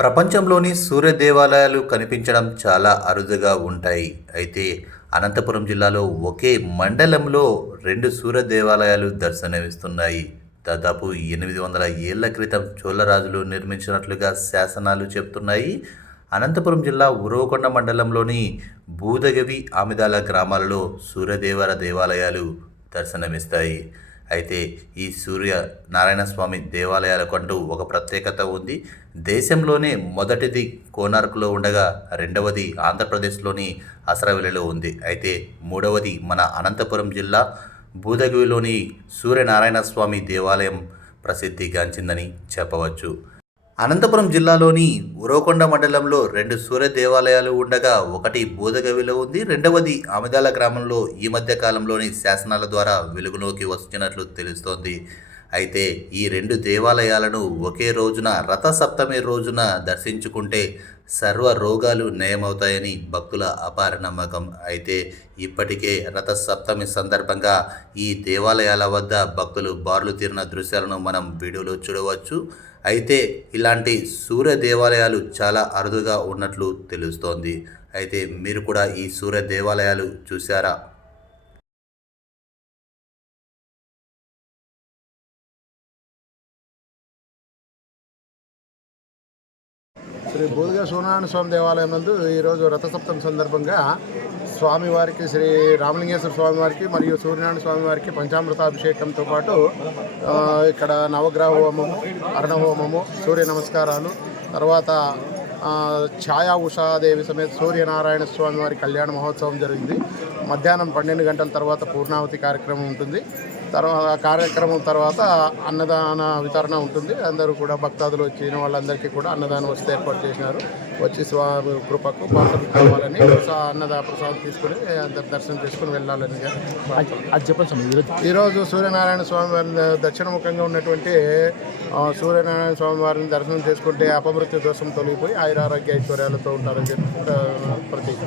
ప్రపంచంలోని సూర్య దేవాలయాలు కనిపించడం చాలా అరుదుగా ఉంటాయి. అయితే అనంతపురం జిల్లాలో ఒకే మండలంలో రెండు సూర్య దేవాలయాలు దర్శనమిస్తున్నాయి. దాదాపు ఎనిమిది వందల ఏళ్ళ క్రితం చోళరాజులు నిర్మించినట్లుగా శాసనాలు చెప్తున్నాయి అనంతపురం జిల్లా ఉరవకొండ మండలంలోని భూదగవి ఆమిదాల గ్రామాలలో సూర్యదేవర దేవాలయాలు దర్శనమిస్తాయి. అయితే ఈ సూర్య నారాయణ స్వామి దేవాలయాలకంటూ ఒక ప్రత్యేకత ఉంది. దేశంలోనే మొదటిది కోనార్కులో ఉండగా రెండవది ఆంధ్రప్రదేశ్లోని అసరవెల్లిలో ఉంది. అయితే మూడవది మన అనంతపురం జిల్లా భూదగివిలోని సూర్యనారాయణ స్వామి దేవాలయం ప్రసిద్ధిగాంచిందని చెప్పవచ్చు. అనంతపురం జిల్లాలోని ఉరవకొండ మండలంలో రెండు సూర్య దేవాలయాలు ఉండగా ఒకటి బోధగవిలో ఉంది. రెండవది ఆమెదాల గ్రామంలో ఈ మధ్య కాలంలోని శాసనాల ద్వారా వెలుగులోకి వస్తున్నట్లు తెలుస్తోంది. అయితే ఈ రెండు దేవాలయాలను ఒకే రోజున రథసప్తమి రోజున దర్శించుకుంటే సర్వ రోగాలు నయమవుతాయని భక్తుల అపార నమ్మకం. అయితే ఇప్పటికే రథసప్తమి సందర్భంగా ఈ దేవాలయాల వద్ద భక్తులు బార్లు తీరిన దృశ్యాలను మనం వీడియోలో చూడవచ్చు. అయితే ఇలాంటి సూర్య దేవాలయాలు చాలా అరుదుగా ఉన్నట్లు తెలుస్తోంది. అయితే మీరు కూడా ఈ సూర్య దేవాలయాలు చూసారా శ్రీ బోధగా సూర్యనారాయణ స్వామి దేవాలయం నందు ఈరోజు రథసప్తమి సందర్భంగా స్వామివారికి శ్రీ రామలింగేశ్వర స్వామివారికి మరియు సూర్యనారాయణ స్వామివారికి పంచామృతాభిషేకంతో పాటు ఇక్కడ నవగ్రహ హోమము అర్ణహోమము సూర్య నమస్కారాలు తర్వాత ఛాయా ఉషాదేవి సమేత సూర్యనారాయణ స్వామి వారి కళ్యాణ మహోత్సవం జరిగింది. మధ్యాహ్నం పన్నెండు గంటల తర్వాత పూర్ణావతి కార్యక్రమం ఉంటుంది. తర్వాత కార్యక్రమం తర్వాత అన్నదాన వితరణ ఉంటుంది. అందరూ కూడా భక్తాదులు వచ్చిన వాళ్ళందరికీ కూడా అన్నదాన వసతి ఏర్పాటు చేసినారు. వచ్చి స్వామి కృపకు పాత్రలు కావాలని అన్నదా ప్రసాదం తీసుకుని అందరు దర్శనం చేసుకుని వెళ్ళాలని ఈరోజు సూర్యనారాయణ స్వామి వారిని దక్షిణముఖంగా ఉన్నటువంటి సూర్యనారాయణ స్వామి వారిని దర్శనం చేసుకుంటే అపమృత్యు దోషం తొలగిపోయి ఆయురారోగ్య ఐశ్వర్యాలతో ఉంటారని చెప్పి ప్రతీక.